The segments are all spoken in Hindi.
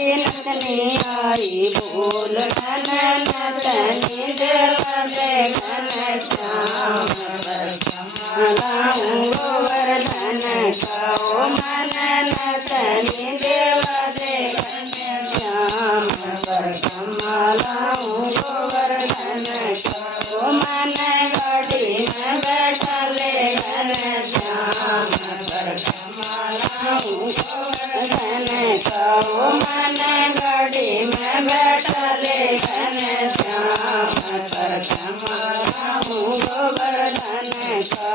गाड़ी नतनी आई भूल घन नतनी देवा दे घन श्याम लाऊं गोवर्धन कहो मन नतनी देवा दे घन श्याम पर कमलाऊं गोवर्धन कहो मन गाड़ी में बैठा ले घन श्याम पर कमलाऊं गोवर्धन कहो मन गाड़ी में बैठा ले घन श्याम पर कमलाऊं गोवर्धन का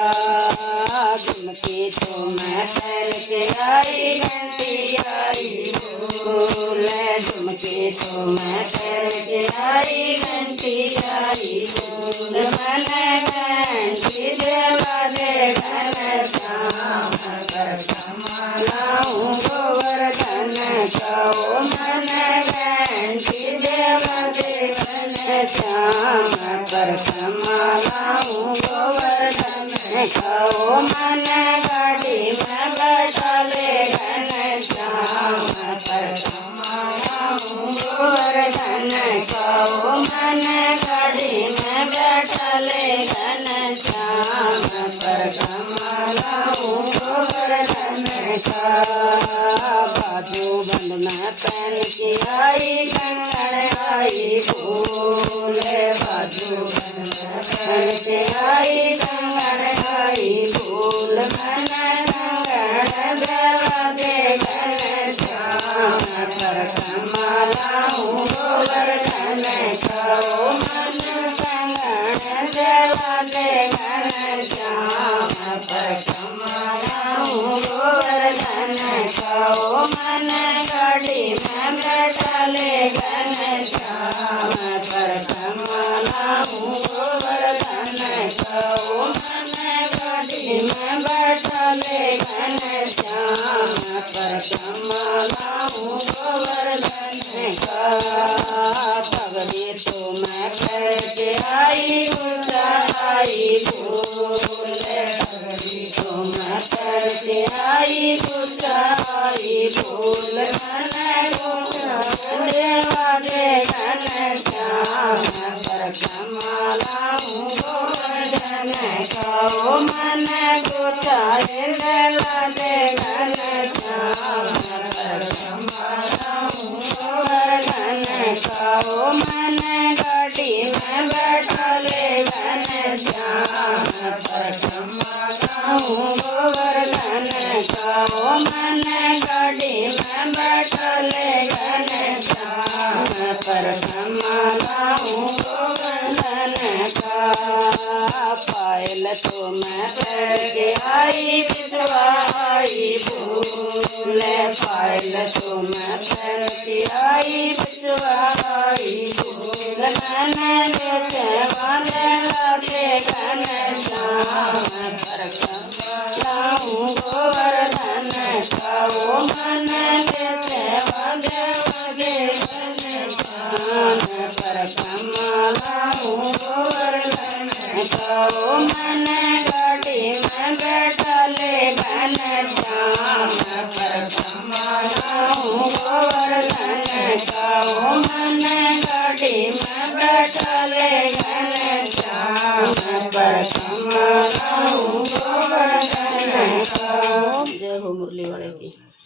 झुमके तो मैं पहन के आई घंटी आई फूल झुमके तो मैं पहन के आई घंटी आई फूल मन घंटी देवा दे घन श्याम पर कमलाऊं गोवर्धन कहो मन घंटी देवा दे घन श्याम पर कमलाऊं गोवर्धन कहो मन गाड़ी में बैठा ले घन श्याम पर कमलाऊं गोवर्धन कहो मन गाड़ी में बैठा ले घन श्याम पर कमलाऊं गोवर्धन का बाजू बंद में पहन के आई कंगन आई फूल बाजू बंद में पहन के आई कंगन आई फूल मन कंगन देवा दे घन श्याम पर कमलाऊं गोवर्धन कहो मन कंगन देवा दे घन श्याम पर कमलाऊं गोवर्धन कहो मन गाड़ी में बैठा ले घन श्याम पर कमलाऊं गोवर्धन कहो मन गाड़ी में बैठा ले घन श्याम पर कमलाऊं गोवर्धन का पगड़ी तो मैं पहन के आई आई फूल पगड़ी तो मैं पहन के आई आई फूल मन देवा दे घन श्याम पर कमलाऊं गोवर्धन कहो मन गोचाए देवा दे घन श्याम पर कमलाऊं गोवर्धन कहो मन गाड़ी में बैठा ले घन श्याम पर कमलाऊं गोवर्धन कहो मन गाड़ी में बैठा ले घन श्याम पर कमलाऊं गोवर्धन का पायल तो मैं पहन के आई बिटवा आई फूल पायल तो मैं पहन के आई बिटवा आई फूल मन देवा दे घन श्याम पर कमलाऊं गोवर्धन कहो मन देवा दे घन श्याम पर कमलाऊं गोवर्धन कहो मन गाड़ी में बैठा ले घन श्याम पर कमलाऊं गोवर्धन कहो मन गाड़ी में बैठा ले घन श्याम पर कमलाऊं गोवर्धन कहो। जय हो मुरली वाले की।